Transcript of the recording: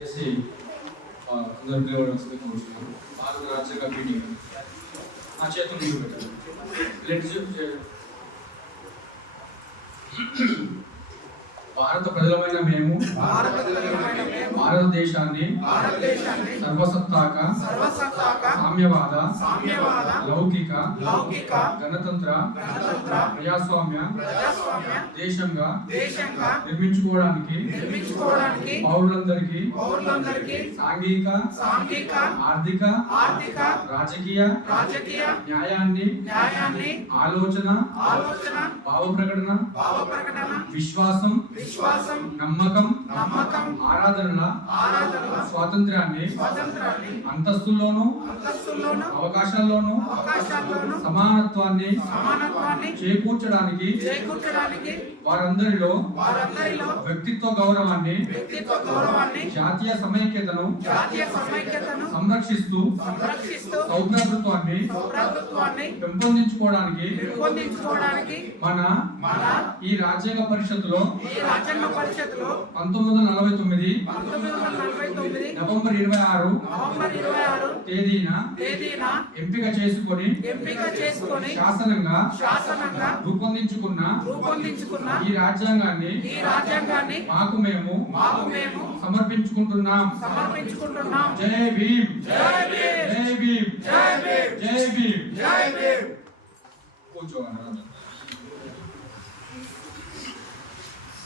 చేసి అందరూ కోరుతున్నాను భారత చేతులు ముందు పెట్టండి లెట్స్ భారత ప్రజలమైన మేము భారతదేశాన్ని సర్వసత్తాక సామ్యవాద లౌకిక గణతంత్ర ప్రజాస్వామ్య దేశంగా నిర్మించుకోవడానికి నిర్మించుకోవడానికి పౌరులందరికీ పౌరులందరికీ సాంఘిక సాంఘిక ఆర్థిక ఆర్థిక రాజకీయ రాజకీయ న్యాయాన్ని న్యాయాన్ని ఆలోచన ఆలోచన భావ ప్రకటన భావ ప్రకటన విశ్వాసం విశ్వాసం నమ్మకం నమ్మకం ఆరాధనల ఆరాధన స్వాతంత్ర్యాన్ని స్వాతంత్రాన్ని అంతస్తుల్లోనూ అంతస్తుల్లోనూ అవకాశాల్లోనూ అవకాశాల్లోనూ సమానత్వాన్ని సమానత్వాన్ని చేకూర్చడానికి చేకూర్చడానికి వారందరిలో వారందరిలో వ్యక్తిత్వ గౌరవాన్ని వ్యక్తిత్వ గౌరవాన్ని జాతీయ సమైక్యతను జాతీయ సమైక్యతను సంరక్షిస్తూ సంరక్షిస్తూ సౌభ్రాతృత్వాన్ని పెంపొందించుకోవడానికి పెంపొందించుకోవడానికి మన మన ఈ రాజ్యాంగ పరిషత్తులో ఈ రాజ్యాంగ పరిషత్తులో పంతొమ్మిది వందల నలభై తొమ్మిది నవంబర్ ఇరవై ఆరు తేదీన తేదీన ఎంపిక చేసుకొని ఎంపిక చేసుకొని శాసనంగా శాసనంగా రూపొందించుకున్న రూపొందించుకున్న ఈ రాజ్యాంగాన్ని ఈ రాజ్యాంగాన్ని మాకు మేము మాకు మేము సమర్పించుకుంటున్నాం. సమర్పించుకుంటున్నాం. జై భీమ్. జై భీమ్. జై భీమ్. జై భీమ్. జై భీమ్. జై భీమ్. కూర్చోగలరా